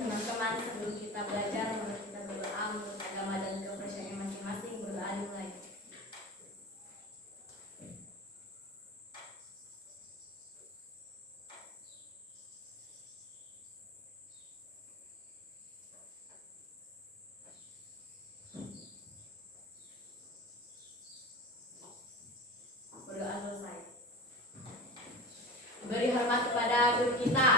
Teman-teman, sebelum kita belajar, mari kita berdoa menurut agama dan kepercayaan masing-masing. Berdoa dimulai. Berdoa selesai. Beri hormat kepada guru kita.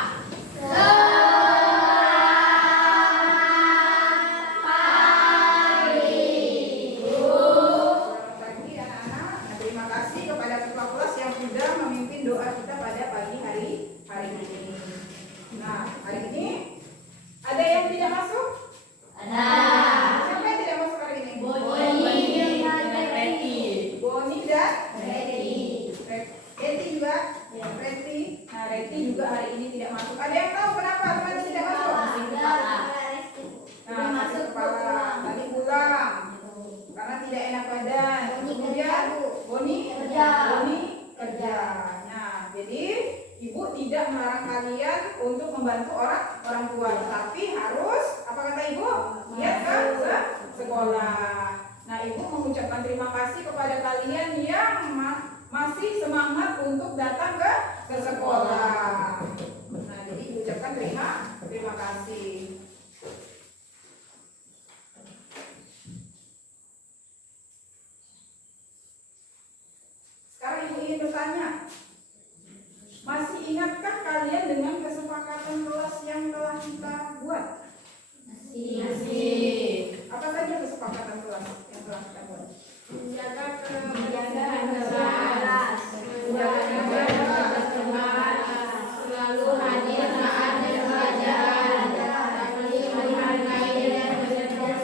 Tidak melarang kalian untuk membantu orang tua, tapi harus apa kata ibu? Giat ke sekolah. Nah, ibu mengucapkan terima kasih kepada kalian yang masih semangat untuk datang ke sekolah. Nah, jadi diucapkan terima kasih. Sekarang ibu ingin bertanya. Masih ingatkah kalian dengan kesepakatan kelas yang telah kita buat? Masih. Apa saja kesepakatan kelas yang telah kita buat? Menjaga kebersihan kelas, selalu hadir saat pelajaran, saling menghargai dan bekerja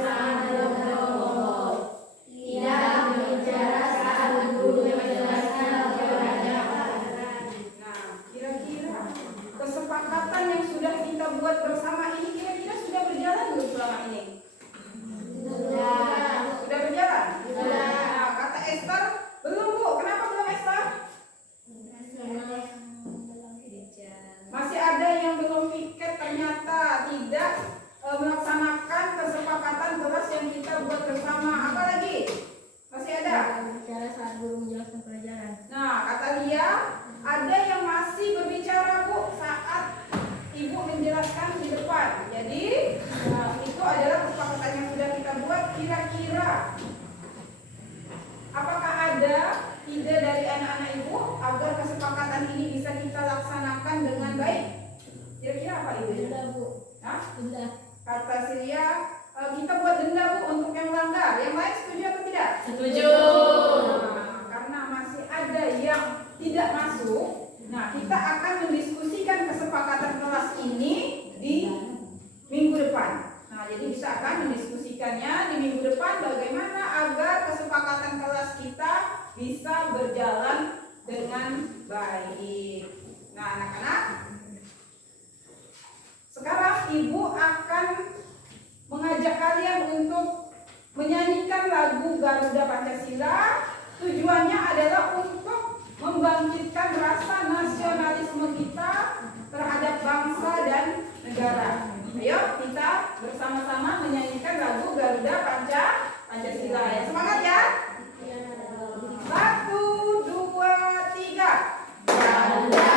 dalam kelompok, tidak berbicara saat guru menjelaskan pelajaran. Kesepakatan yang sudah kita buat bersama ini kira-kira sudah berjalan belum selama ini? Sudah berjalan? Nah, kata Esther, belum Bu. Kenapa belum Esther? Masih ada yang belum piket, ternyata tidak melaksanakan kesepakatan kelas yang kita buat bersama. Apa lagi? Masih ada? Bicara saat guru menjelaskan pelajaran. Nah, kata Lia, ada yang masih berbicara Bu saat ibu menjelaskan di depan. Jadi itu adalah kesepakatan yang sudah kita buat. Kira-kira apakah ada ide dari anak-anak ibu agar kesepakatan ini bisa kita laksanakan dengan baik? Kira-kira apa ide? Denda Bu. Hah? Denda. Kata Silia, kita buat denda Bu untuk yang melanggar. Yang lain setuju atau tidak? Setuju. Nah, karena masih ada yang tidak masuk, nah kita akan mendiskusikan kesepakatan kelas ini di minggu depan. Nah, jadi kita akan mendiskusikannya di minggu depan bagaimana agar kesepakatan kelas kita bisa berjalan dengan baik. Nah, anak-anak, sekarang ibu akan mengajak kalian untuk menyanyikan lagu Garuda Pancasila. Tujuannya adalah untuk membangkitkan rasa nasionalisme kita terhadap bangsa dan negara. Ayo kita bersama-sama menyanyikan lagu Garuda Pancasila. Ya, semangat ya. 1, 2, 3. Garuda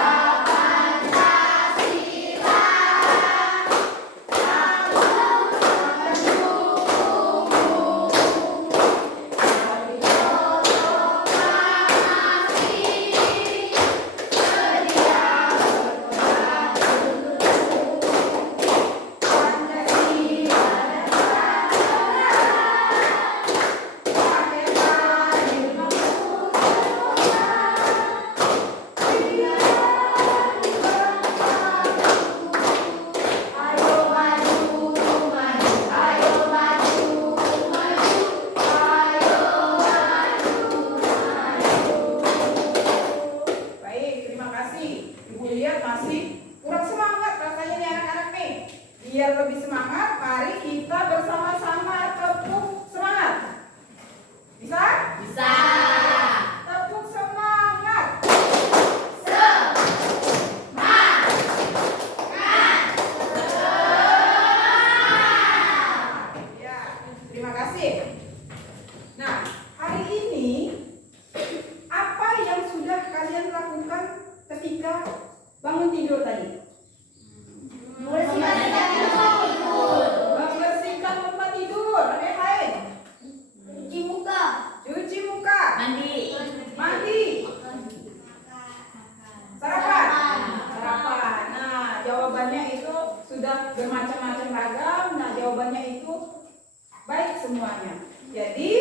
biar lebih semangat, mari kita bersama-sama tepuk semangat. Bisa? Bisa. Tepuk semangat. Semangat. yang ragam. Nah, jawabannya itu baik semuanya. Jadi,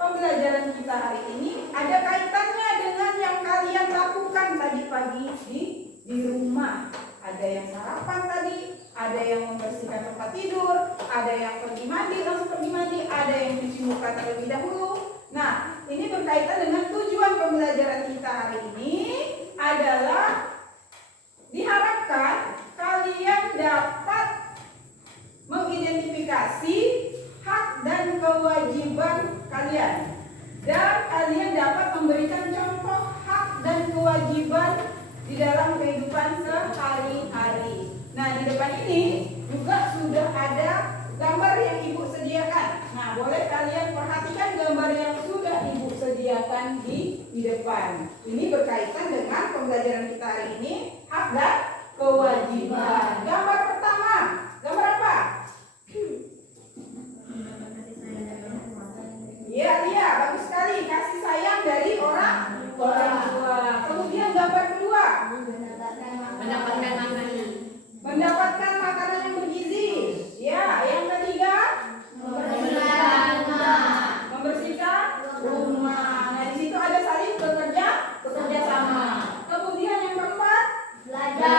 pembelajaran kita hari ini ada kaitannya dengan yang kalian lakukan tadi pagi di rumah. Ada yang sarapan tadi, ada yang membersihkan tempat tidur, ada yang pergi mandi, langsung pergi mandi, ada yang cuci muka terlebih dahulu. Nah, ini berkaitan dengan tujuan pembelajaran kita hari ini adalah diharapkan kalian dapat mengidentifikasi hak dan kewajiban kalian, dan kalian dapat memberikan contoh hak dan kewajiban di dalam kehidupan sehari-hari. Nah, di depan ini juga sudah ada gambar yang Ibu sediakan. Nah, boleh kalian perhatikan gambar yang sudah Ibu sediakan di depan. Ini berkaitan dengan pembelajaran kita hari ini, hak dan kewajiban. Gambar pertama, gambar apa? Iya, iya, bagus sekali. Kasih sayang dari orang tua. Kemudian gambar kedua, Mendapatkan makanan. mendapatkan makanan yang bergizi. Ya, yang ketiga, membersihkan rumah. Nah, di situ ada saling bekerja sama. Kemudian yang keempat, belajar.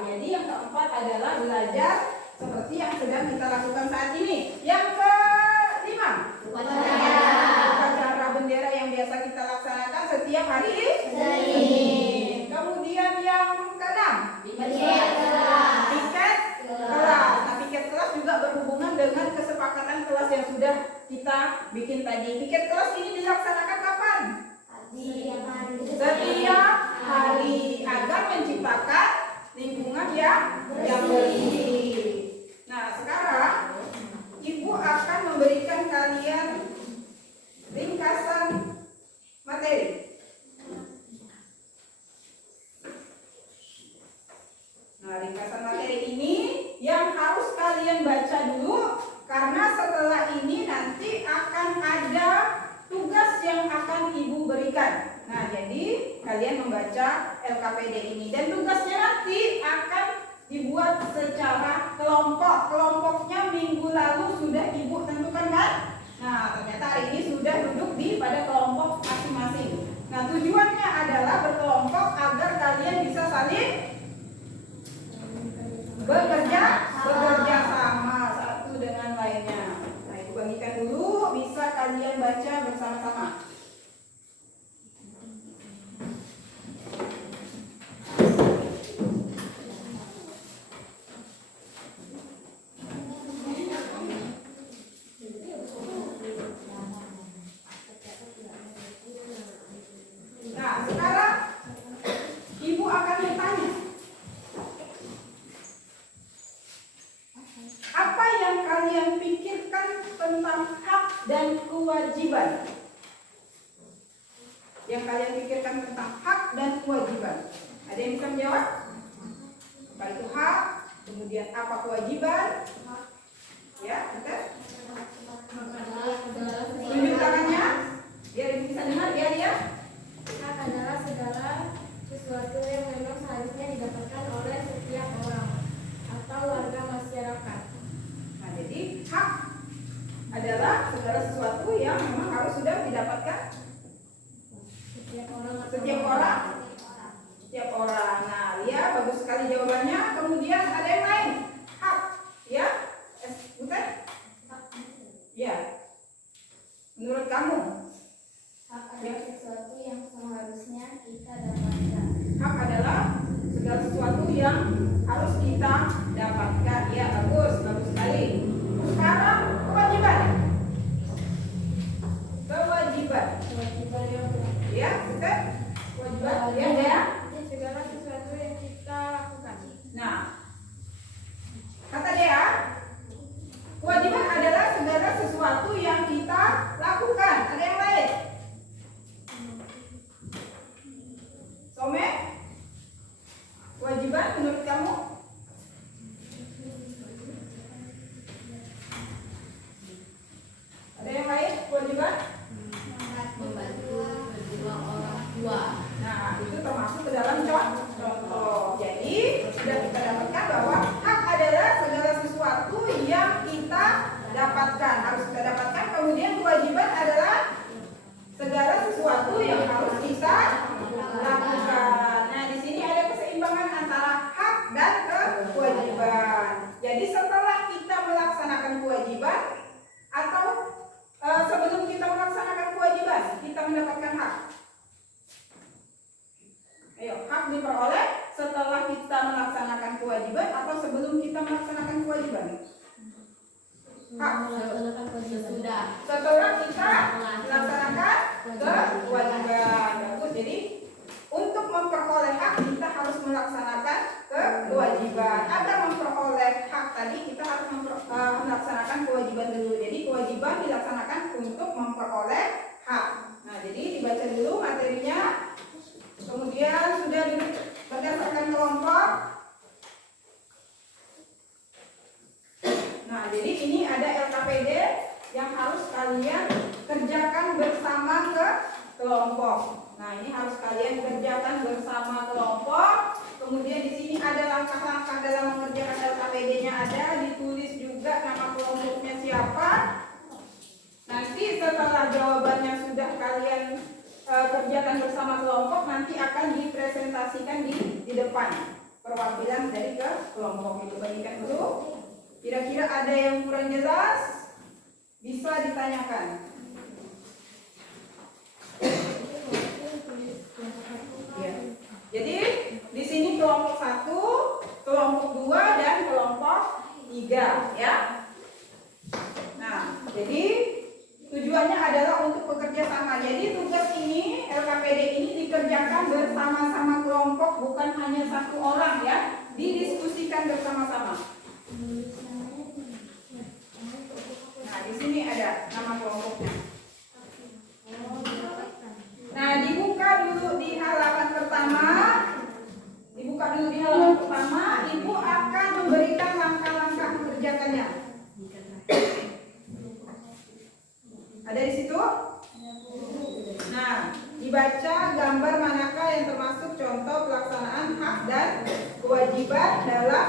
Jadi yang keempat adalah belajar seperti yang sedang kita lakukan saat ini. Yang kelima, upacara bendera yang biasa kita laksanakan setiap hari Senin. Kemudian yang keenam, piket kelas. Nah, piket kelas juga berhubungan dengan kesepakatan kelas yang sudah kita bikin tadi. Piket kelas ini dilaksanakan kapan? Setiap hari agar menciptakan lingkungan yang bersih. Nah, sekarang Ibu akan memberikan kalian ringkasan materi. Nah, ringkasan materi ini yang harus kalian baca dulu, karena setelah ini nanti akan ada tugas yang akan Ibu berikan. Nah, jadi kalian membaca LKPD ini, dan tugasnya nanti akan dibuat secara kelompok. Kelompoknya minggu lalu sudah Ibu tentukan kan? Nah, ternyata hari ini sudah duduk pada kelompok masing-masing. Nah, tujuannya adalah berkelompok agar kalian bisa saling bekerja sama satu dengan lainnya. Nah, Ibu bagikan dulu, bisa kalian baca bersama-sama. Nah, sekarang Ibu akan bertanya, apa yang kalian pikirkan tentang hak dan kewajiban? Yang kalian pikirkan tentang hak dan kewajiban. Ada yang bisa menjawab? Apa itu hak? Kemudian apa kewajiban? Ya, betul? Tunjuk tangannya. Biar bisa dengar ya dia. Hak adalah segala sesuatu yang memang seharusnya didapatkan oleh setiap orang atau warga masyarakat. Nah, jadi hak adalah segala sesuatu yang memang harus sudah didapatkan setiap orang. Nah, ya, bagus sekali jawabannya. Kemudian ada yang lain. Hak, ya? Bukan? Ya. Menurut kamu? Hak adalah sesuatu yang seharusnya kita dapatkan. Hak adalah segala sesuatu yang harus kita dapatkan. Ya, bagus sekali. Sekarang kewajiban. Kewajiban yang Ya, betul? Kewajiban. Ya. segala sesuatu yang kita lakukan. Nah, kata dia, kewajiban adalah segala sesuatu yang kita lakukan. Ada yang lain? Some? Kewajiban menurut kamu? melaksanakan kewajiban? Hak. Melaksanakan kewajiban. Setelah kita melaksanakan kewajiban. Bagus. Jadi untuk memperoleh hak kita harus melaksanakan kewajiban. Ada memperoleh hak tadi kita harus melaksanakan kewajiban dulu. Jadi kewajiban dilaksanakan untuk memperoleh hak. Nah, jadi dibaca dulu materinya. Kemudian sudah berdasarkan kelompok. Nah, jadi ini ada LKPD yang harus kalian kerjakan bersama ke kelompok. Nah, ini harus kalian kerjakan bersama kelompok. Kemudian di sini ada langkah-langkah dalam mengerjakan LKPD-nya ada, ditulis juga nama kelompoknya siapa. Nanti setelah jawabannya sudah kalian kerjakan bersama kelompok, nanti akan dipresentasikan di depan perwakilan dari ke kelompok itu. Bagikan dulu. Kira-kira ada yang kurang jelas? Bisa ditanyakan. Ya. Jadi di sini kelompok 1, kelompok 2 dan kelompok 3 ya. Nah, jadi tujuannya adalah untuk bekerja sama. Jadi tugas ini LKPD ini dikerjakan bersama-sama kelompok, bukan hanya satu orang ya. Didiskusikan bersama-sama. Nah, di sini ada nama kelompoknya. Nah, dibuka dulu di halaman pertama. Ibu akan memberikan langkah-langkah mengerjakannya. Ada di situ? Nah, dibaca gambar manakah yang termasuk contoh pelaksanaan hak dan kewajiban dalam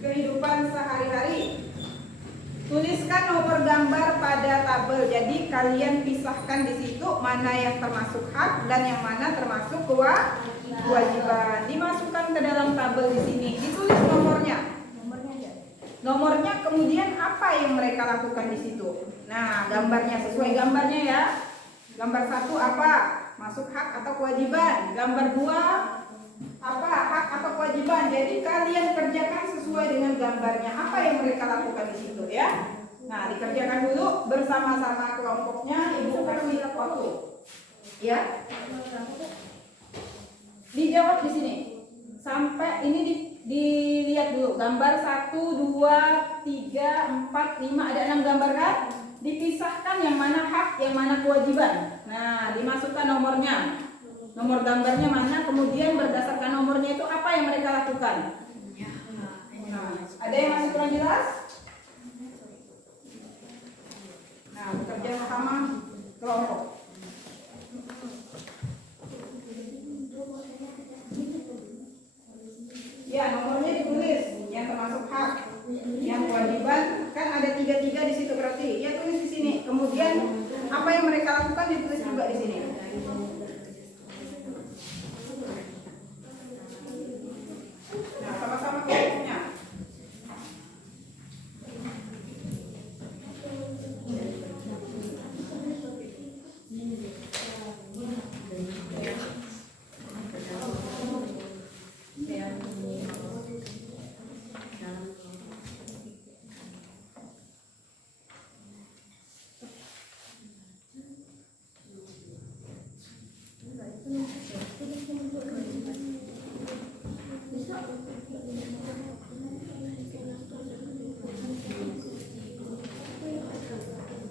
kehidupan sehari-hari. Tuliskan nomor gambar pada tabel. Jadi kalian pisahkan di situ mana yang termasuk hak dan yang mana termasuk kewajiban. Dimasukkan ke dalam tabel di sini. Ditulis nomornya. Nomornya kemudian apa yang mereka lakukan di situ. Nah, gambarnya sesuai gambarnya ya. Gambar 1 apa? Masuk hak atau kewajiban. Gambar 2 apa? Hak atau kewajiban. Jadi kalian kerjakan sesuai dengan gambarnya. Apa yang mereka lakukan di situ ya. Nah, dikerjakan dulu bersama-sama kelompoknya. Ibu kasih waktu. Ya. Dijawab di sini. Sampai ini dilihat dulu. Gambar 1, 2, 3, 4, 5. Ada 6 gambar kan? Dipisahkan yang mana hak, yang mana kewajiban. Nah, dimasukkan nomornya. Nomor gambarnya mana, kemudian berdasarkan nomornya itu apa yang mereka lakukan. Nah, ada yang masih kurang jelas? Nah, bekerja sama kelompok. Ya, nomornya ditulis, yang termasuk hak, yang kewajiban, kan ada 3 di situ berarti. Ya, tulis di sini. Kemudian apa yang mereka lakukan ditulis juga di sini. Nah, sama-sama kelompoknya.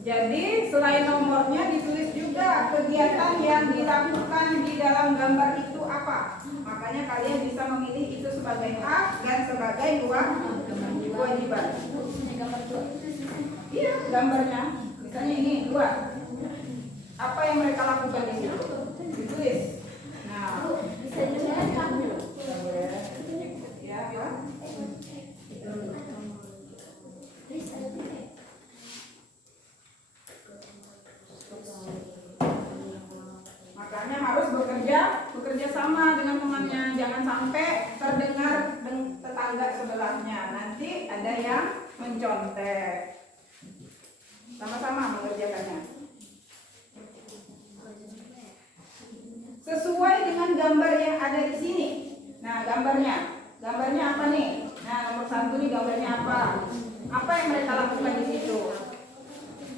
Jadi selain nomornya ditulis juga kegiatan yang dilakukan di dalam gambar itu apa. Makanya kalian bisa memilih itu sebagai hak dan sebagai kewajiban. Iya, gambarnya. Misalnya ini 2. Apa yang mereka lakukan di situ? Ditulis. Nah, bisa dijelaskan dulu. Ya, apa? Makanya harus bekerja sama dengan temannya. Jangan sampai terdengar tetangga sebelahnya. Nanti ada yang mencontek. Sama-sama mengerjakannya. Sesuai dengan gambar yang ada di sini. Nah, gambarnya apa nih? Nah, nomor 1 ini gambarnya apa? Apa yang mereka lakukan di situ?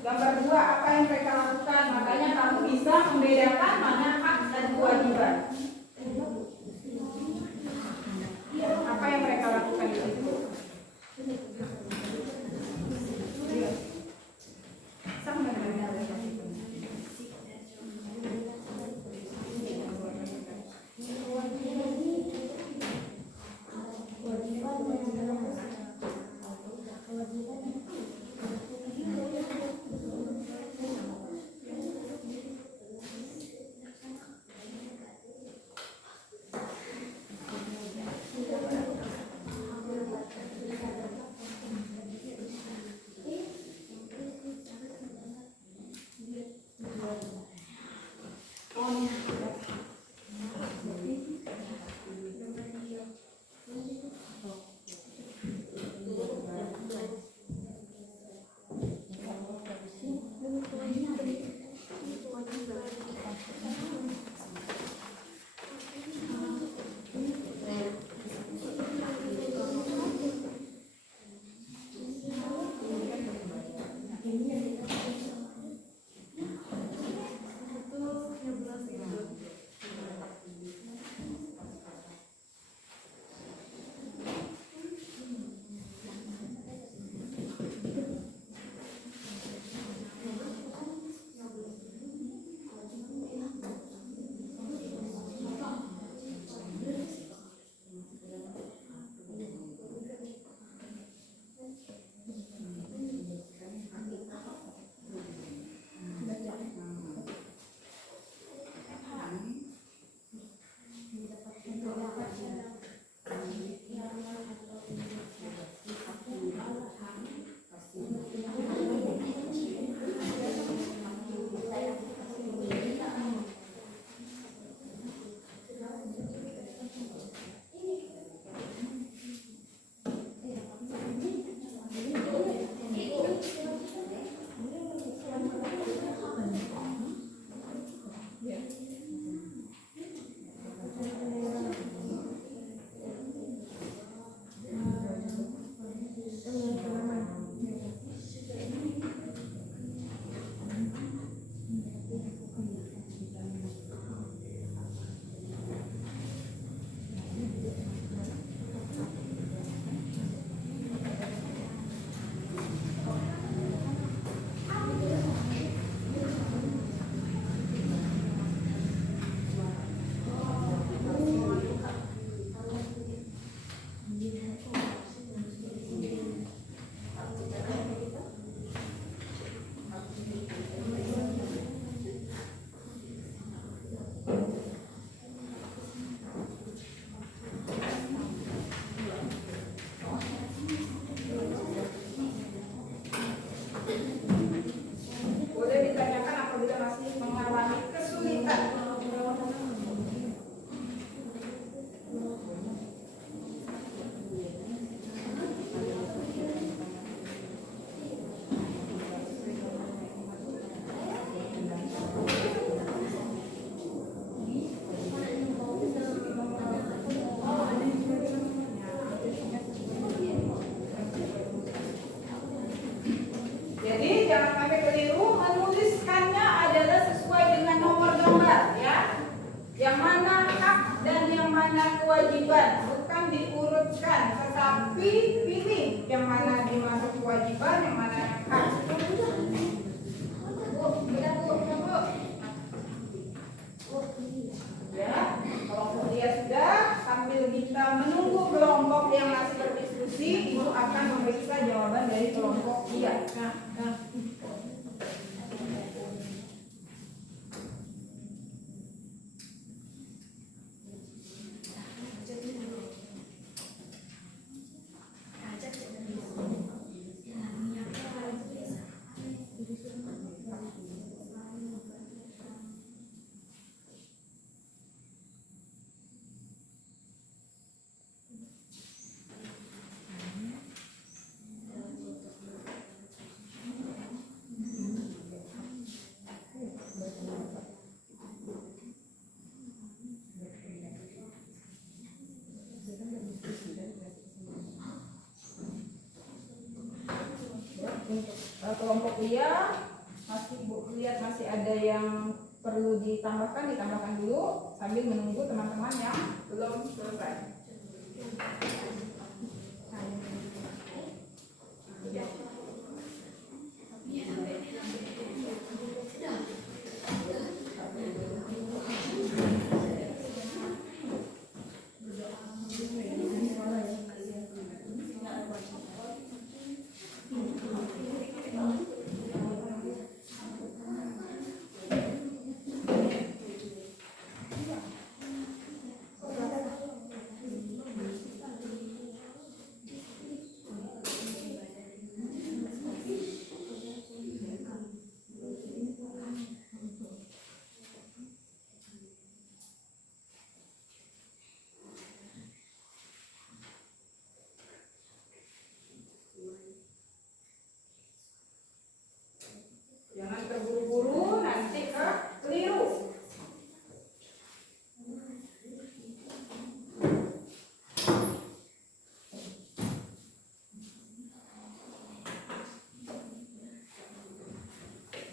Gambar 2, apa yang mereka lakukan? Makanya kamu bisa membedakan mana hak dan kewajiban. Apa yang mereka lakukan di situ? Sama dengan kewajiban, bukan diurutkan, tetapi pilih yang mana dimasuk kewajiban, yang mana yang hak. Ya, kalau kuliah sudah, sambil kita menunggu kelompok yang masih berdiskusi, ibu akan memeriksa jawaban dari kelompok iya. Untuk kelompok dia masih Bu lihat masih ada yang perlu ditambahkan dulu sambil menunggu teman-teman yang belum selesai. Jangan terburu-buru nanti keliru.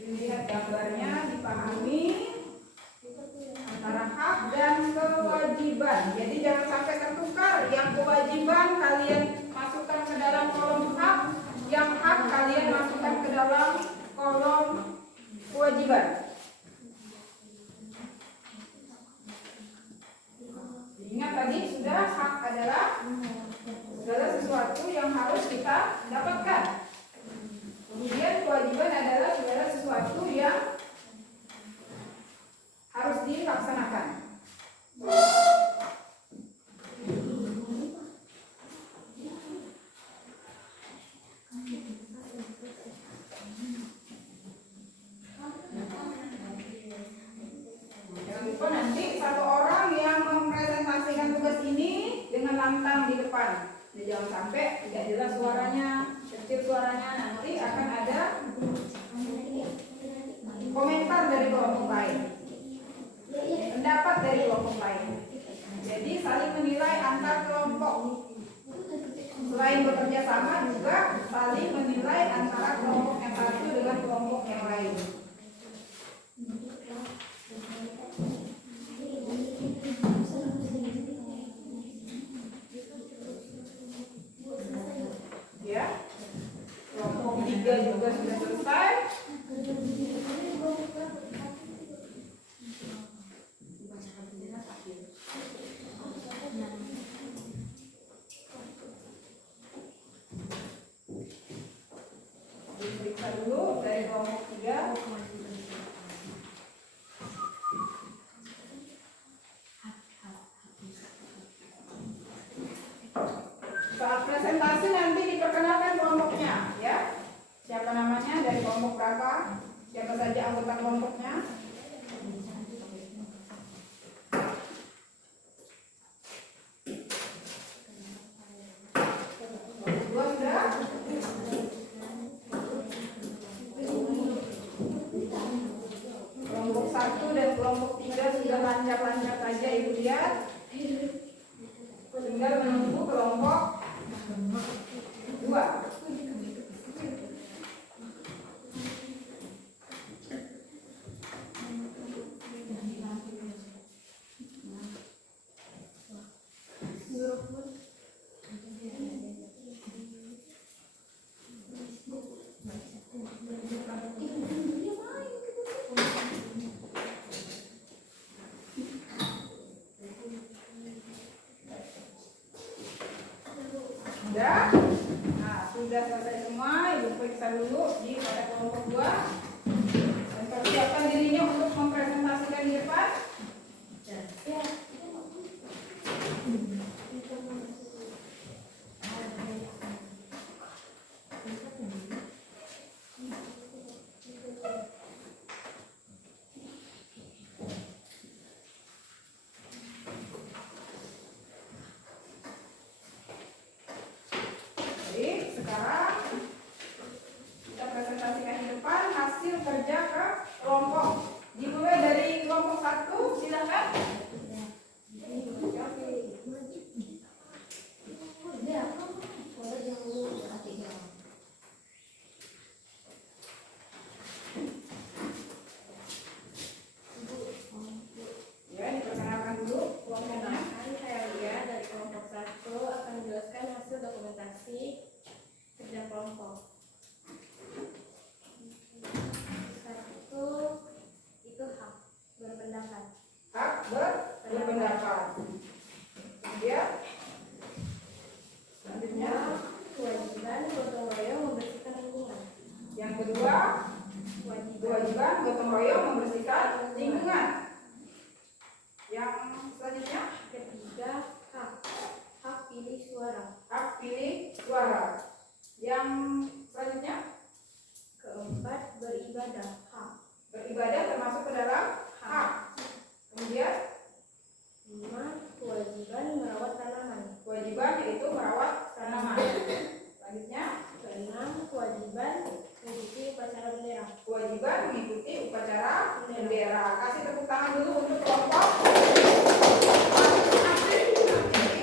Dilihat gambarnya, dipahami antara hak dan kewajiban. Jadi jangan sampai tertukar. Yang kewajiban kalian masukkan ke dalam kolom hak, yang hak kalian masukkan ke dalam kolom kewajiban. Ingat tadi sudah hak adalah segala sesuatu yang harus kita dapatkan. Kemudian kewajiban adalah segala sesuatu yang harus dilaksanakan. Jangan lupa nanti satu orang yang mempresentasikan tugas ini dengan lantang di depan. Jadi jangan sampai tidak jelas suaranya, kecil suaranya, nanti akan ada komentar dari kelompok lain, pendapat dari kelompok lain. Jadi saling menilai antar kelompok. Selain bekerja sama juga saling menilai antara kelompok yang satu dengan kelompok yang lain. Ya, kelompok 3 juga sudah selesai. Diperiksa dulu dari kelompok 3. Saat presentasi nanti diperkenalkan kelompoknya, ya. Siapa namanya, dari kelompok berapa, siapa saja anggota kelompoknya. Dua sudah. Kelompok 1 dan kelompok 3 sudah lancar-lancar saja Ibu lihat. Tinggal menunggu kelompok 2. Sudah? Nah, sudah selesai semua. Ibu periksa dulu di pada kelompok 2 dan persiapkan dirinya untuk mempresentasikan di depan. Jadi sekarang kita presentasikan di depan hasil kerja ke kelompok. Dimulai dari kelompok 1, silakan. Yang kedua, kewajiban gotong royong membersihkan lingkungan. Yang selanjutnya, Ketiga, hak pilih suara. hak pilih suara. Yang selanjutnya, Keempat, beribadah. Hak. beribadah termasuk ke dalam hak. Kemudian 5, kewajiban merawat tanaman. kewajiban yaitu merawat tanaman. Selanjutnya, Keenam, kewajiban mengikuti upacara bendera. kewajiban mengikuti upacara bendera. Kasih tepuk tangan dulu untuk kelompok. Jadi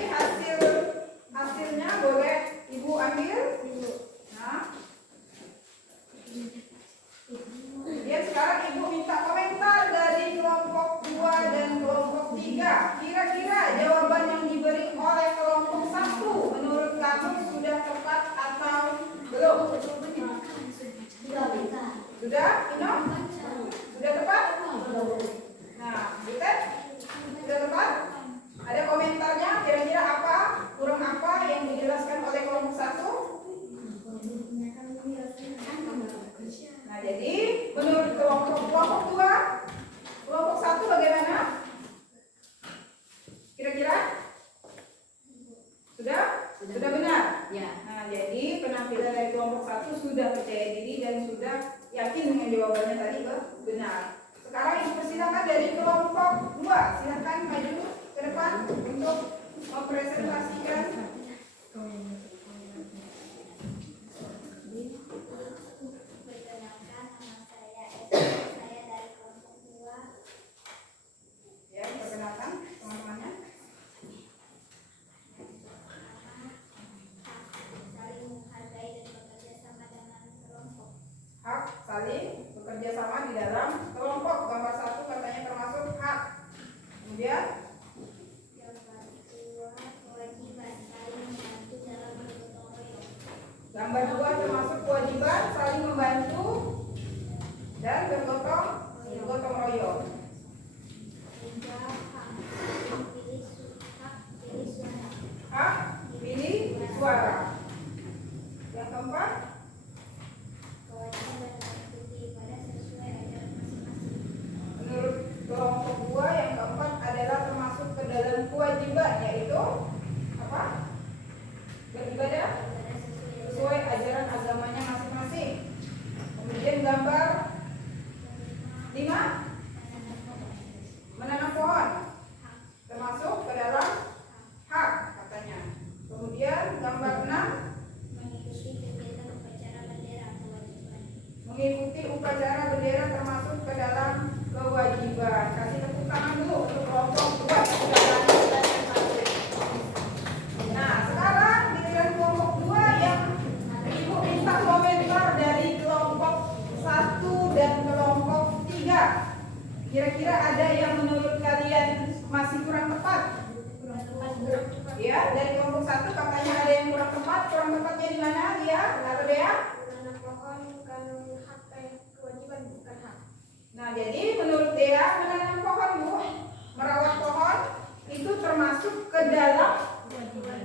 hasilnya boleh Ibu ambil. Nah, kemudian sekarang Ibu minta komentar dari kelompok 2 dan kelompok 3. Kira-kira jawaban yang diberi oleh kelompok 1 menurut kamu sudah tepat atau belum? Sudah? Ino? Sudah tepat? Nah, Butet? Sudah tepat? Ada komentarnya? Kira-kira apa? Kurang apa yang dijelaskan oleh kelompok 1? Nah, jadi menurut kelompok 2, kelompok 1 bagaimana? Kira-kira? Sudah? Sudah benar? Ya. Nah, jadi penampilan dari kelompok 1 sudah percaya diri dan sudah yakin dengan jawabannya tadi benar. Sekarang dipersilakan dari kelompok 2. Silakan maju ke depan untuk mempresentasikan. Perkenalkan, nama saya Esther, saya dari kelompok 2. Ya, perkenalkan teman-temannya. Saling menghargai dan bekerja sama dengan kelompok. Hak saling bekerja sama di dalam kelompok. Gambar 1 katanya termasuk hak. Kemudian Gambar 2, kewajiban saling membantu dalam bergotong royong. gambar 2 termasuk kewajiban saling membantu dan bergotong royong. 3, hak pilih suara. Hak pilih suara. Yang keempat, Kewajiban mengikuti ibadah sesuai ajaran masing-masing. menurut kelompok 2 yang keempat adalah termasuk ke dalam kewajiban, yaitu apa? Beribadah Ibadah sesuai ajaran agamanya masing-masing. Kemudian gambar 5, menanam pohon termasuk ke dalam hak katanya. Kemudian gambar 6, mengikuti kegiatan upacara bendera kewajiban. mengikuti upacara bendera termasuk ke dalam kewajiban. Kasih tepuk tangan dulu untuk kelompok 2 yang sudah berani presentasi. Nah, sekarang giliran kelompok 2 yang Ibu minta komentar dari kelompok 1 dan kelompok 3. Kira-kira ada yang menurut kalian masih kurang tepat? Ya, dari kelompok 1 katanya ada yang kurang tepat. Kurang tepatnya di mana dia? Atau dia? Menanam pohon bukan hak, kewajiban bukan hak. Nah, jadi menurut dia menanam pohon, Bu, merawat pohon itu termasuk ke dalam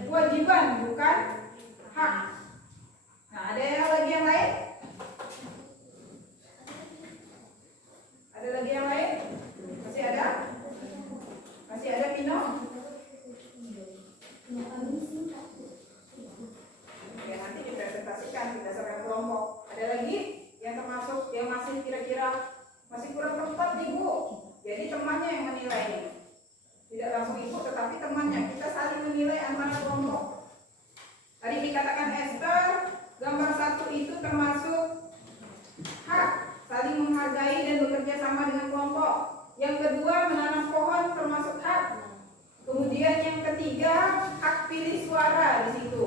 kewajiban bukan hak. Nah, ada yang lagi yang lain? Ada lagi yang lain? Masih ada? Masih ada Pino? Oke, nanti dipresentasikan berdasarkan kelompok. Ada lagi yang termasuk yang masih kira-kira masih kurang tepat nih, Bu. Jadi temannya yang menilai ini. Tidak langsung Ibu tetapi temannya. Kita saling menilai antara kelompok. Tadi dikatakan Esther, gambar 1 itu termasuk hak, saling menghargai dan bekerja sama dengan kelompok. Yang kedua, menanam pohon termasuk hak. Kemudian yang ketiga, hak pilih suara di situ.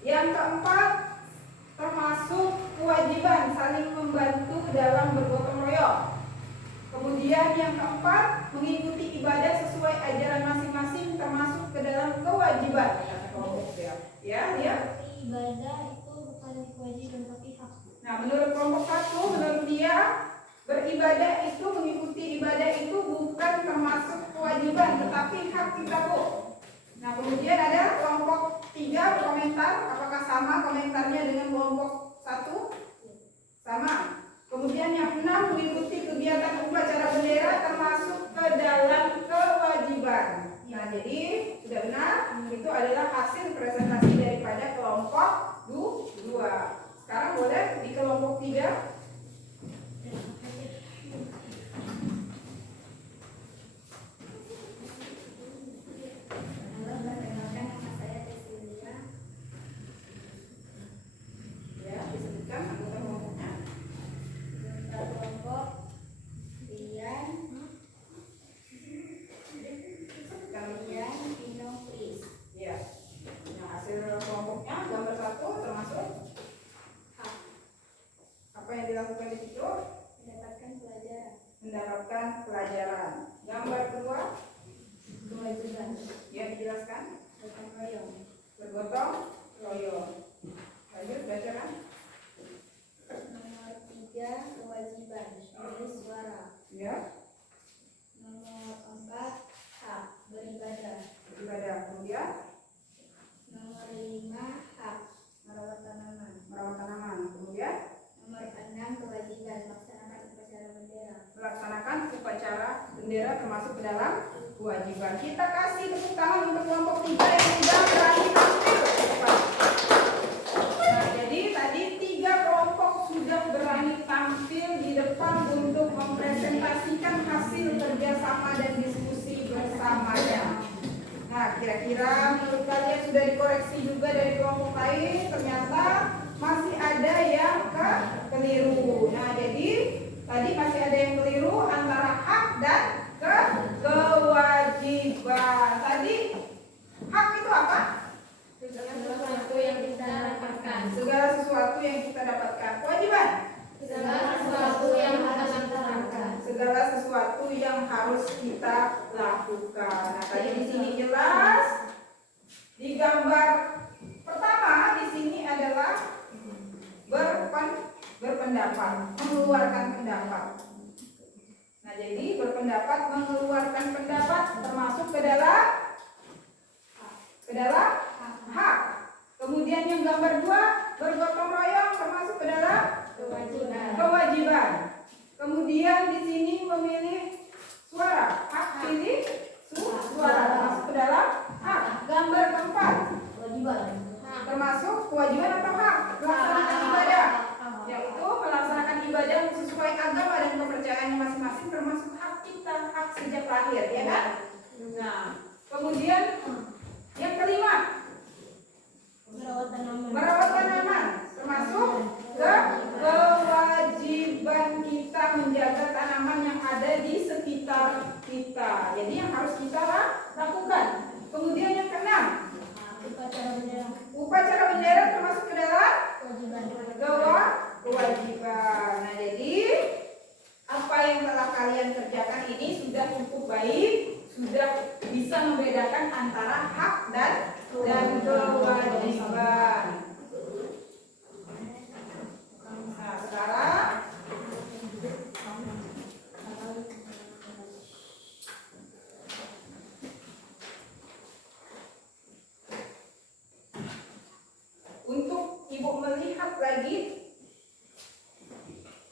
Yang keempat, termasuk kewajiban saling membantu dalam bergotong royong. Kemudian yang keempat, mengikuti ibadah sesuai ajaran masing-masing termasuk ke dalam kewajiban. Ya, ya. Ibadah itu bukan kewajiban tapi hak. Nah, menurut kelompok 1, menurut dia beribadah itu mengikuti ibadah itu bukan termasuk kewajiban tetapi hak kita, Bu. Nah, kemudian ada kelompok 3 berkomentar, apakah sama komentarnya dengan kelompok 1? sama. Kemudian yang 6, mengikuti kegiatan upacara bendera termasuk ke dalam kewajiban. Nah, jadi sudah benar, itu adalah hasil presentasi daripada kelompok 2. Sekarang boleh di kelompok 3. Perkenalkan, nama saya Cecilia. Ya, disebutkan anggota kelompoknya. Anggota kelompok Rian Pino Kris. Ya. Nah, hasil kelompoknya gambar 1 termasuk Hak apa yang dilakukan di situ? mendapatkan pelajaran. Mendapatkan pelajaran. Gambar kedua, Kewajiban yang dijelaskan gotong royong. bergotong royong. Lanjut bacakan. Nomor 3, kewajiban menulis suara. Ya, Nomor 4, hak beribadah. beribadah. Kemudian Nomor 5, hak merawat tanaman. merawat tanaman. Kemudian Nomor 6, kewajiban melaksanakan upacara bendera. melaksanakan upacara bendera termasuk ke dalam kewajiban. Kita kasih tepuk tangan untuk kelompok 3 yang sudah berani tampil ke depan. Nah, jadi tadi 3 kelompok sudah berani tampil di depan untuk mempresentasikan hasil kerjasama dan diskusi bersamanya. Nah, kira-kira menurut kalian sudah dikoreksi juga dari kelompok lain? Ternyata masih ada yang keliru. Nah, jadi tadi masih ada yang keliru antara hak dan kewajiban. Tadi hak itu apa? Segala sesuatu yang kita dapatkan. Segala sesuatu yang kita dapatkan. Kewajiban? Segala sesuatu yang harus kita lakukan. Segala sesuatu yang harus kita lakukan. Nah, tadi di sini jelas di gambar pertama di sini adalah berpendapat, mengeluarkan pendapat. Nah, jadi berpendapat, mengeluarkan pendapat termasuk ke dalam hak. Kemudian yang gambar 2, bergotong royong termasuk ke dalam kewajiban. Kemudian di sini memilih suara, hak pilih suara termasuk ke dalam hak. Gambar keempat, termasuk kewajiban atau hak? Melaksanakan ibadah, yaitu melaksanakan ibadah sesuai agama dan kepercayaannya masing-masing termasuk hak kita, hak sejak lahir, ya kan? Nah, kemudian yang kelima, merawat tanaman termasuk kewajiban kita menjaga tanaman yang ada di sekitar kita. Jadi yang harus kita lakukan. Kemudian yang keenam, upacara bendera termasuk ke dalam kewajiban. Nah, jadi apa yang telah kalian kerjakan ini sudah cukup baik, sudah bisa membedakan antara hak dan kewajiban. Nah, sekarang untuk Ibu melihat lagi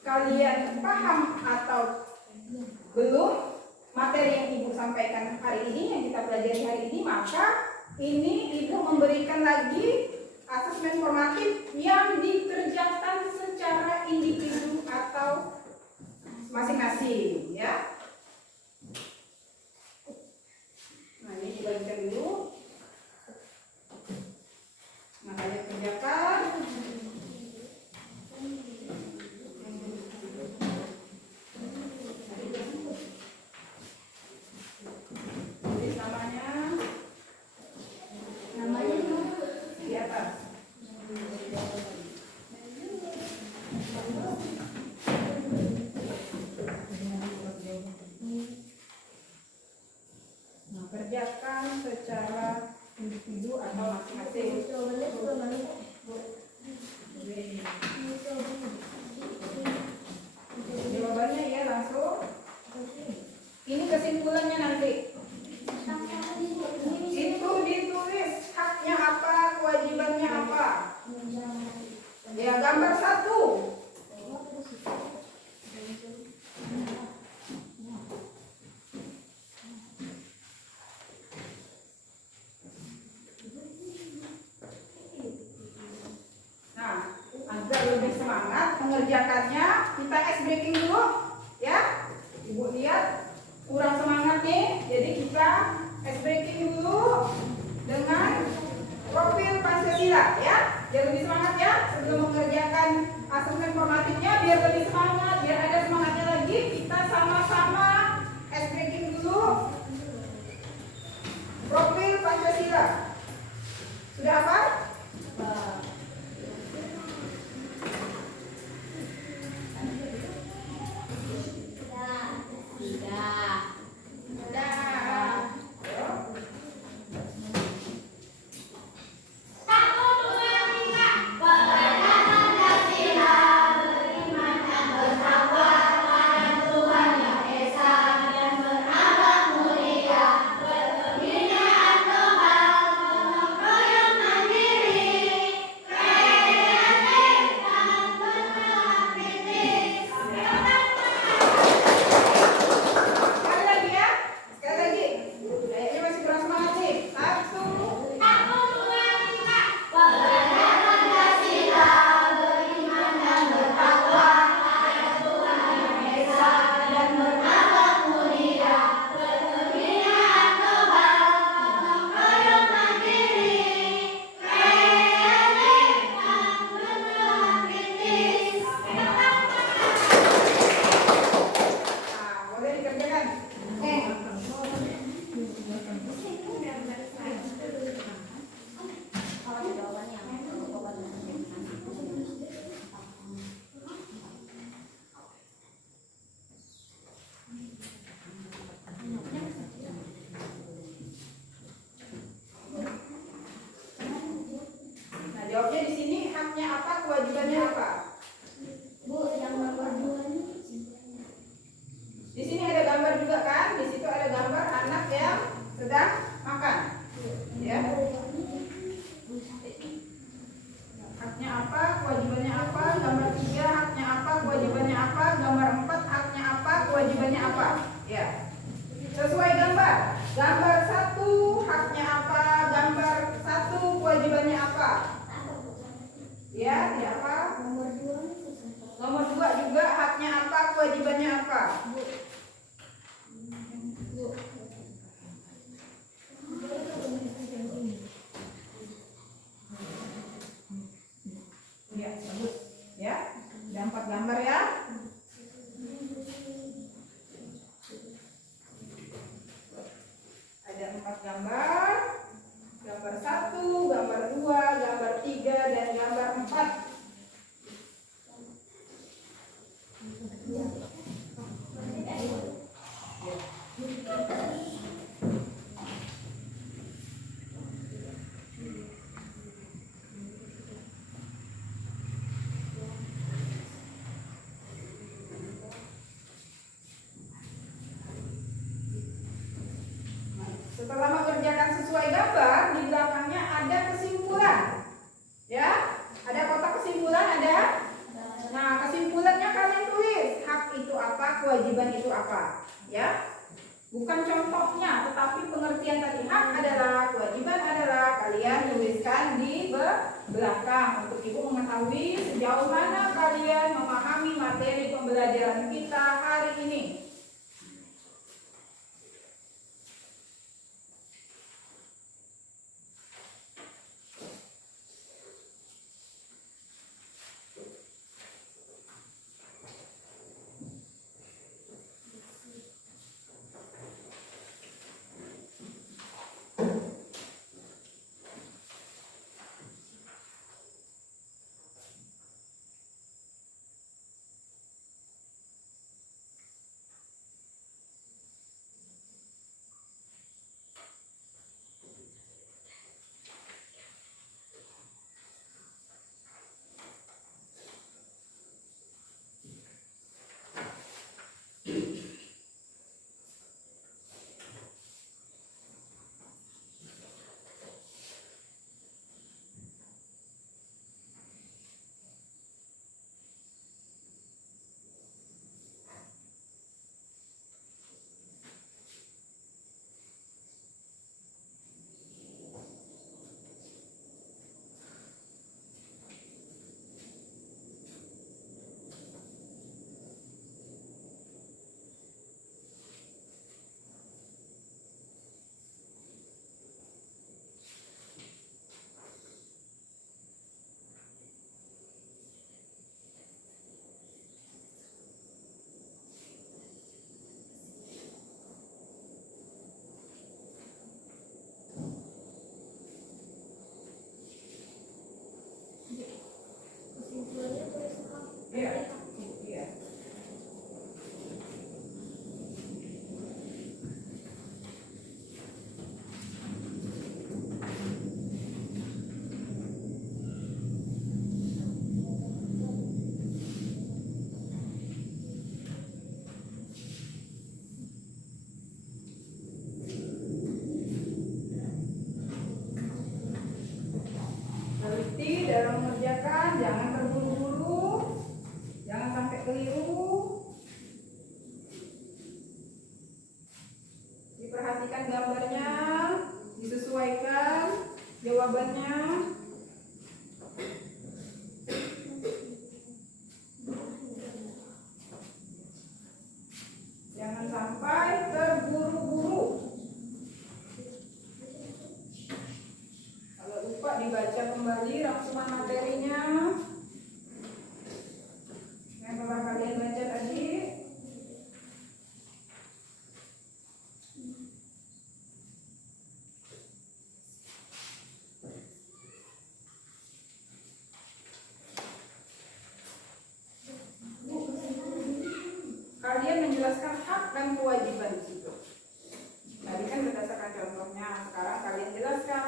kalian paham atau belum materi yang Ibu sampaikan hari ini, yang kita pelajari hari ini, maka ini Ibu memberikan lagi asesmen formatif yang dikerjakan secara individu atau masing-masing, ya. Nah, ini dibagikan dulu. Nah, kalian kerjakan. Tulis namanya di atas. Nah, kerjakan secara individu atau masing-masing. Jawabannya ya langsung. Ini kesimpulannya nanti. Itu ditulis haknya apa, kewajibannya apa. Ya, gambar 1. mengerjakannya, kita ice breaking dulu ya. Ibu lihat kurang semangat nih, jadi kita ice breaking dulu dengan profil Pancasila ya. Biar lebih semangat ya sebelum mengerjakan asesmen formatifnya, biar lebih semangat, biar ada semangatnya lagi. Kita sama-sama ice breaking dulu profil Pancasila. Sudah apa? Jawabnya di sini, haknya apa, kewajibannya apa? Bu, yang nomor 2 ini. Di sini ada gambar juga kan? Di situ ada gambar anak yang sedang makan. Ya. Haknya apa, kewajibannya apa? Gambar 3 haknya apa, kewajibannya apa? Gambar 4 haknya apa, kewajibannya apa? Ya. Sesuai gambar. Gambar 1 haknya apa? Gambar 1 kewajibannya apa? Ya, tidak apa? Nomor 2. Nomor 2 juga haknya apa, kewajibannya apa? Ya, bagus. Ya, ada 4 gambar ya. Ada 4 gambar. Gambar 1, gambar 2, gambar 3, dan gambar 4. Setelah mengerjakan sesuai gambar, di belakangnya ada kesimpulan. Ya, ada kotak kesimpulan, ada. Nah, kesimpulannya kalian tulis. Hak itu apa, kewajiban itu apa. Ya, bukan contohnya, tetapi pengertian tadi. Hak adalah, kewajiban adalah. Kalian tuliskan di belakang untuk ibu mengetahui sejauh mana kalian memahami materi pembelajaran kita hari ini. dan kewajiban di situ. Tadi kan berdasarkan contohnya, sekarang kalian jelaskan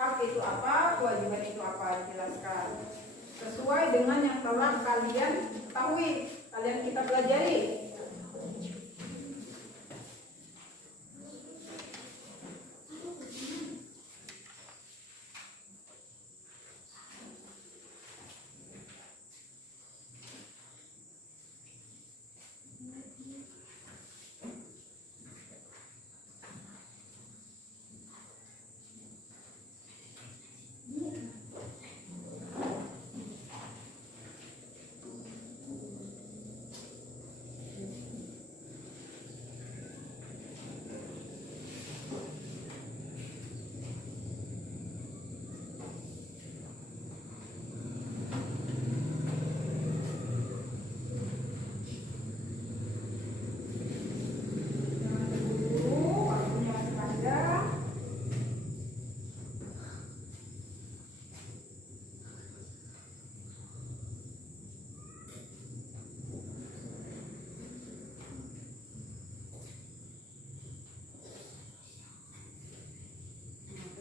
hak itu apa, kewajiban itu apa, dijelaskan sesuai dengan yang telah kalian ketahui, kalian kita pelajari.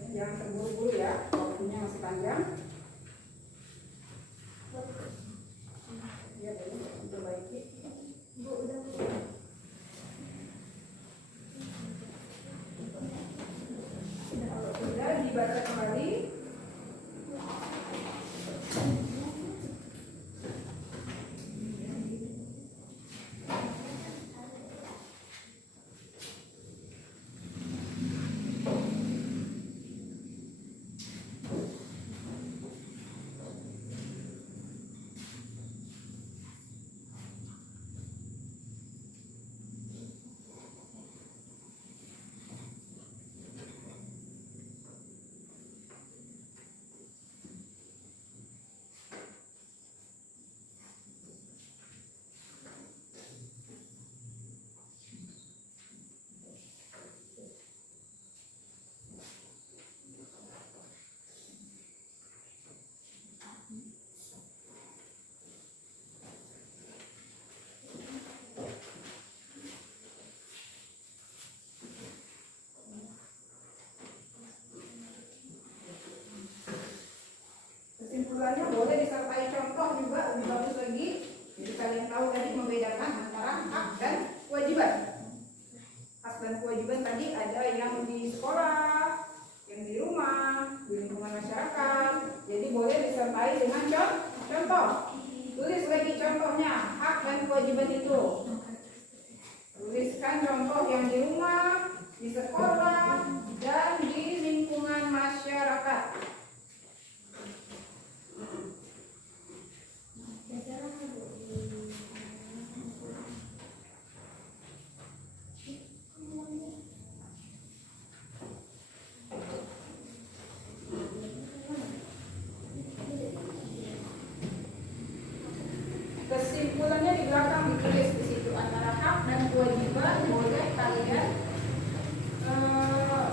Jangan terburu-buru ya, waktunya masih panjang. Ya, perbaiki. Bu, udah. Kalau sudah dibaca kembali. Kesimpulannya boleh disertai contoh juga, lebih bagus lagi. Jadi kalian tahu tadi membedakan antara hak dan kewajiban. Hak dan kewajiban tadi ada yang di sekolah, yang di rumah, di lingkungan masyarakat. Jadi boleh disertai dengan contoh. Tulis lagi contohnya, hak dan kewajiban itu. Tuliskan contoh yang di rumah, di sekolah, dan di lingkungan masyarakat. Kesimpulannya di belakang ditulis di situ antara hak dan kewajiban, boleh kalian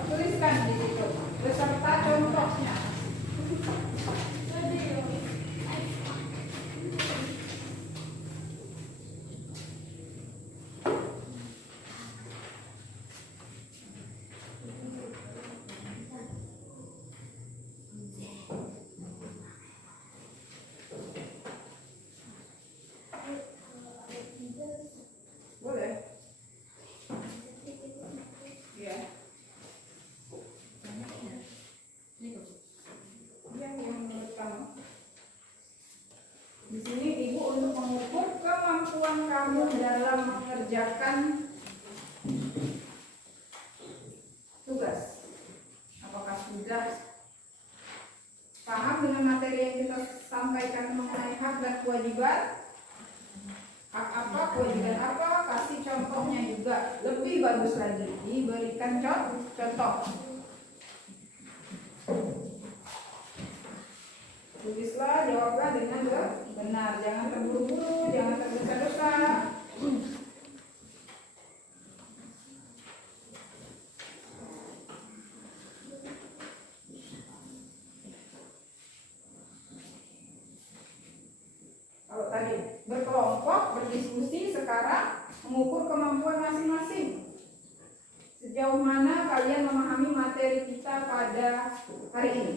tuliskan di situ beserta contohnya. Boleh? Iya. Iya, yang pertama. Di sini Ibu untuk mengukur kemampuan kamu dalam mengerjakan tugas. Apakah sudah paham dengan materi yang kita sampaikan mengenai hak dan kewajiban? Hak apa, kewajiban apa, kasih contohnya juga. Lebih bagus lagi, diberikan contoh. Tulislah, jawablah dengan benar. Jangan terburu-buru, jangan tergesa-gesa. Kalau tadi berkelompok, berdiskusi, sekarang mengukur kemampuan masing-masing. Sejauh mana kalian memahami materi kita pada hari ini?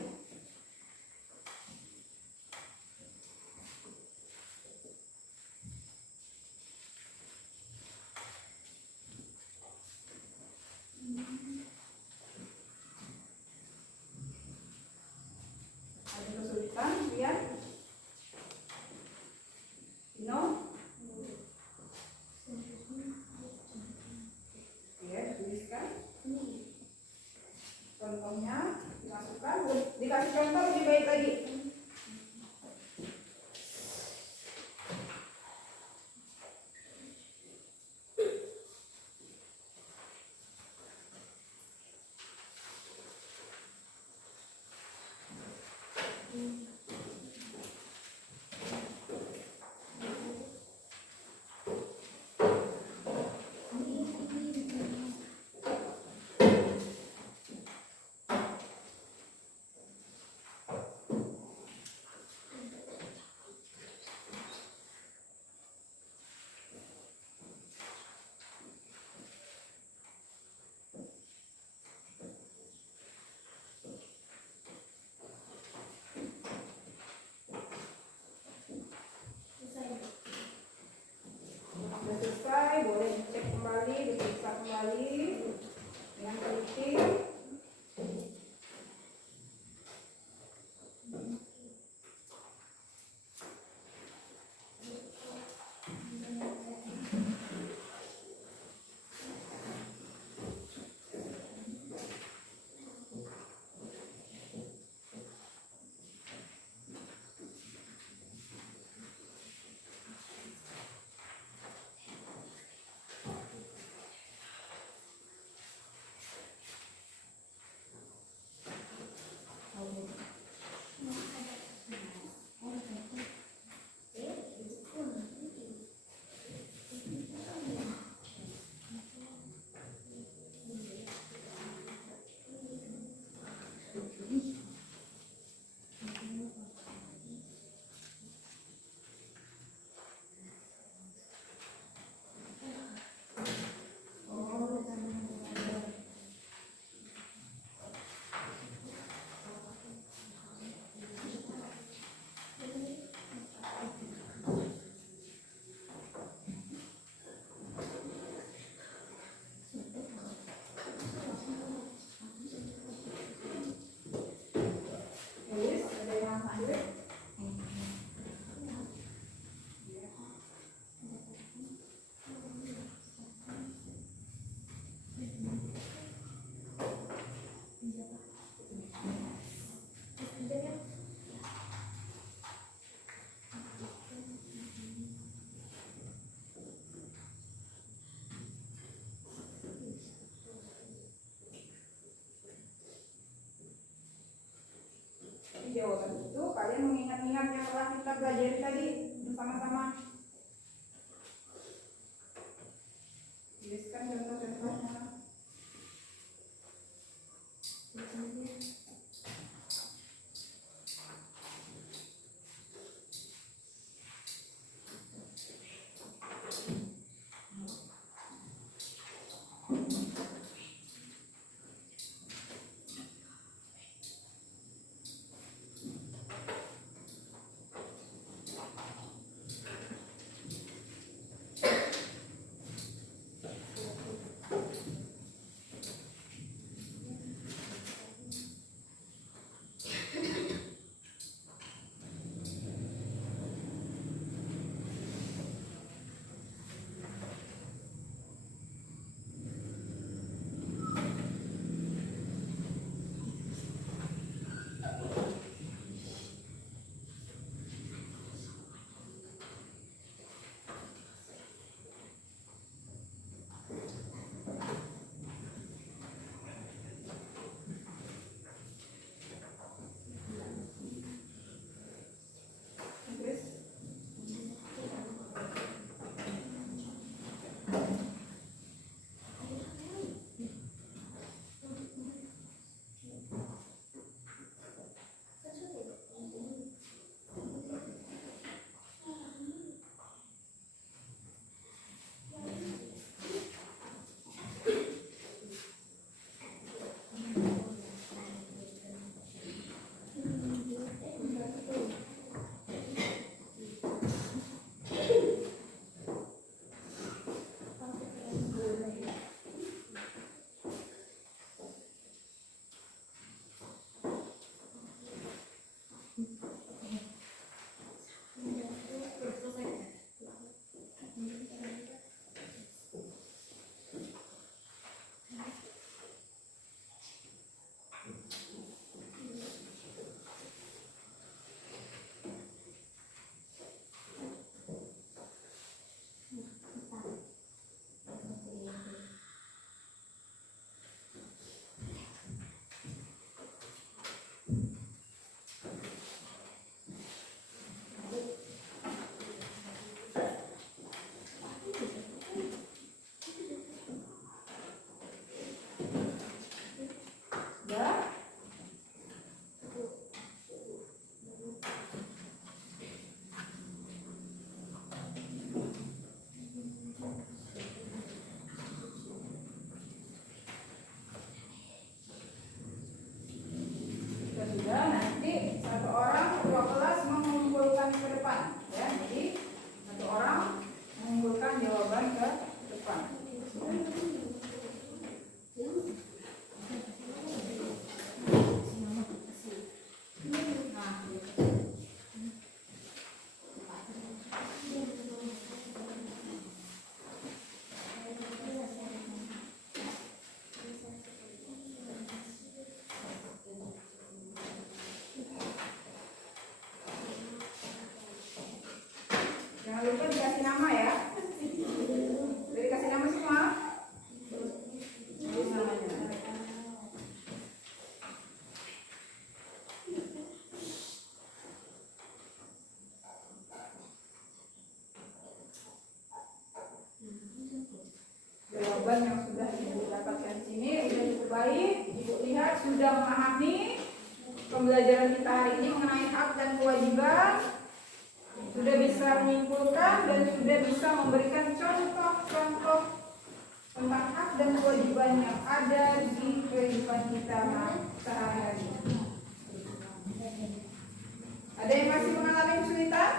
Ada kesulitan, Rian? Dino? Ya, tuliskan. Contohnya dimasukkan, dikasih contoh lebih baik lagi. Sudah selesai, boleh dicek kembali, diperiksa kembali dengan teliti. Tulis, ada yang lanjut. Jadi jawaban itu kalian mengingat-ingat yang telah kita pelajari tadi bersama-sama. Tuliskan contoh-contohnya. Jangan lupa dikasih nama ya. Udah dikasih nama semua? Tulis namanya. Jawaban yang sudah Ibu dapatkan di sini sudah cukup baik. Ibu lihat sudah memahami pembelajaran kita hari ini mengenai hak dan kewajiban. Sudah bisa menyimpulkan dan sudah bisa memberikan contoh-contoh tentang hak dan kewajiban yang ada di kehidupan kita sehari-hari. Ada yang masih mengalami kesulitan?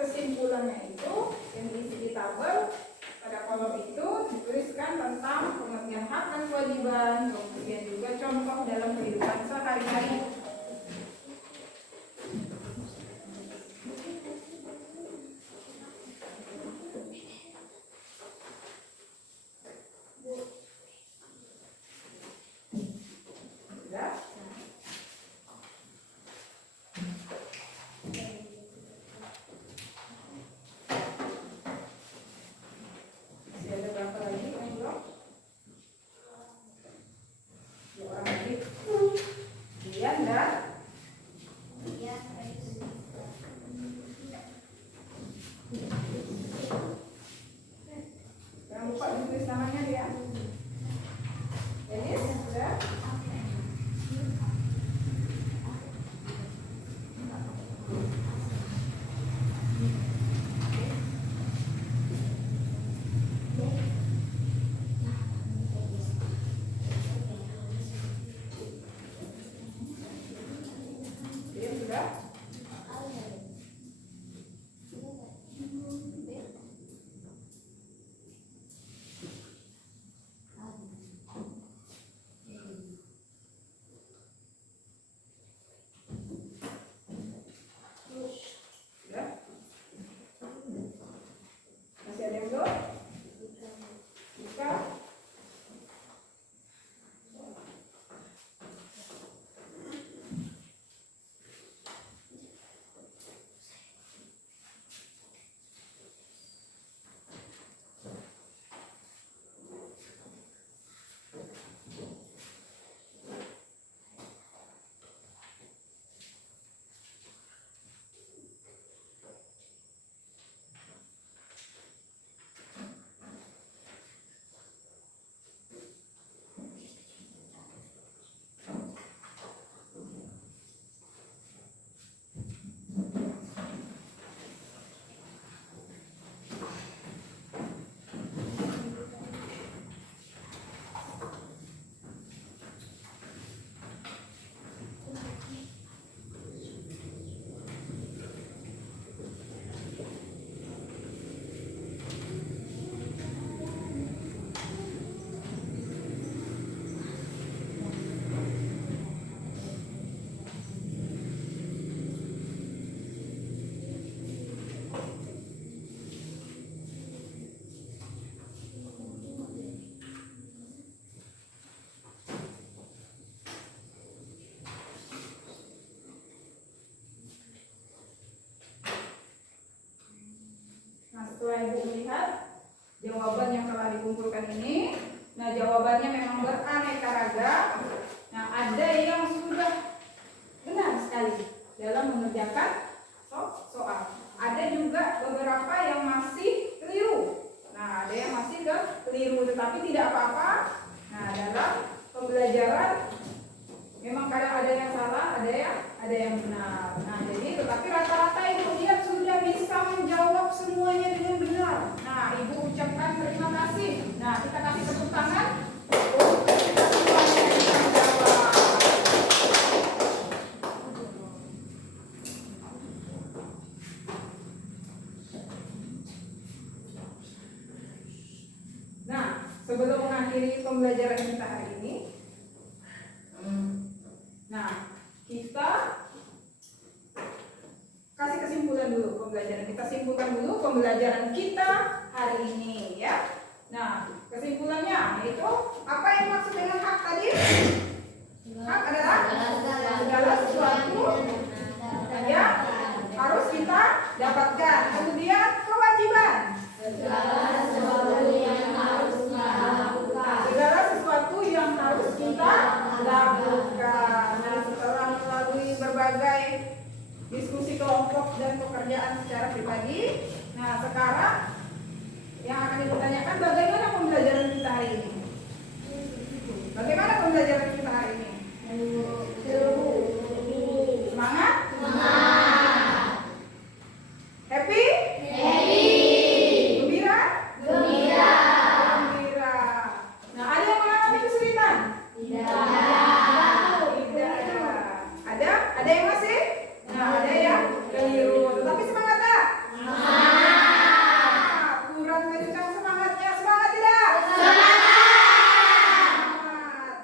Kesimpulannya itu yang diisi di tabel pada kolom itu dituliskan tentang pengertian hak dan kewajiban, kemudian juga contoh dalam kehidupan sehari-hari. Jangan lupa ditulis namanya ya. Denis, sudah? Dia sudah? Masih ada yang belum? Buka. Setelah Ibu melihat jawaban yang telah dikumpulkan ini, nah jawabannya memang beraneka ragam. Nah, ada yang sudah benar sekali dalam mengerjakan soal. Ada juga beberapa yang masih keliru. Nah, ada yang masih ke keliru, tetapi tidak apa-apa. Nah, dalam pembelajaran memang kadang ada yang salah, ada yang benar. Nah, jadi tetapi rata-rata Ibu lihat sudah bisa menjawab semuanya dengan benar. Nah, Ibu ucapkan terima kasih. Nah, kita kasih tepuk tangan untuk kita semuanya yang bisa menjawab. Nah, sebelum mengakhiri pembelajaran kita hari ini, nah, kita kasih kesimpulan dulu pembelajaran. Kita simpulkan dulu pembelajaran kita hari ini ya. Nah, kesimpulannya yaitu apa yang maksud dengan hak tadi? Hak adalah segala sesuatu yang harus kita dapatkan. Kemudian kewajiban. Segala sesuatu yang harus kita lakukan. Nah, setelah melalui berbagai diskusi kelompok dan pekerjaan secara pribadi, nah sekarang yang akan dipertanyakan bagaimana pembelajaran kita hari ini? Bagaimana pembelajaran kita hari ini? Semangat? Happy? Gembira? Gembira. Nah, ada yang mengalami kesulitan? Tidak ada. Ada yang masih? Nah, ada yang keliru. Tetapi semangat tak? Kurang kencang semangatnya. Semangat tidak? Semangat.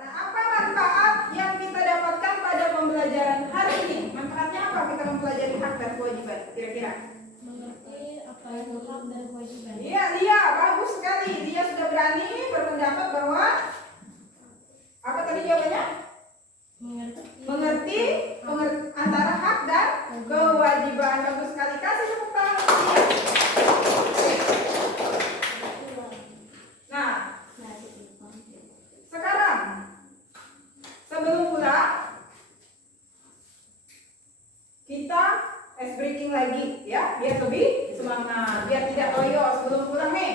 Nah, apa manfaat yang kita dapatkan pada pembelajaran hari ini? Manfaatnya apa kita mempelajari hak dan kewajiban? Kira-kira? Mengerti apa itu hak dan kewajiban. Iya, Lia, bagus sekali. Dia sudah berani berpendapat bahwa apa tadi jawabannya? Mengerti antara hak dan kewajiban. Bagus sekali. Kasih tepuk tangan untuk dia. Nah, sekarang sebelum pulang kita ice breaking lagi ya, biar lebih semangat, biar tidak loyo sebelum pulang nih.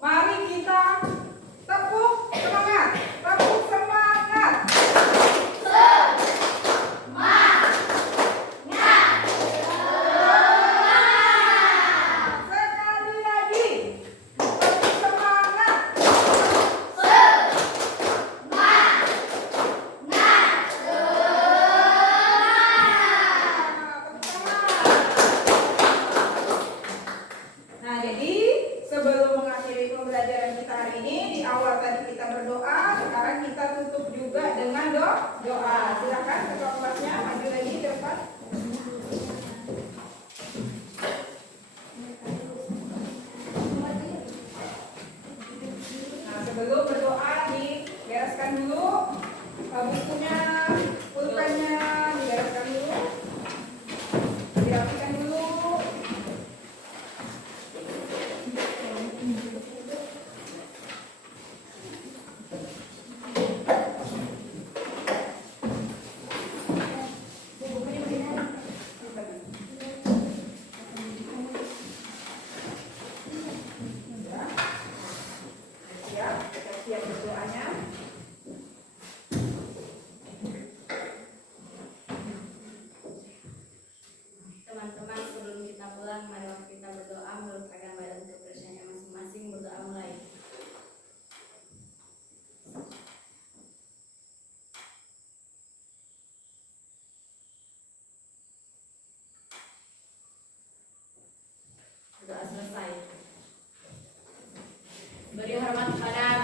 Mari kita tepuk semangat. Tepuk semangat. Sekali lagi. Tepuk semangat. Nah, jadi sebelum mengakhiri pembelajaran kita hari ini, di awal tadi kita berdoa, sekarang kita tutup juga dengan doa. Silakan ketua kelasnya maju lagi ke depan. Nah, sebelum berdoa dibereskan dulu bukunya, pulpennya dibereskan dulu, dirapikan dulu. Siap, kita siap berdoanya. Teman-teman, sebelum kita pulang, mari kita berdoa melupakan badan kebersihannya masing-masing. Berdoa mulai. Berdoa selesai. Beri hormat kepada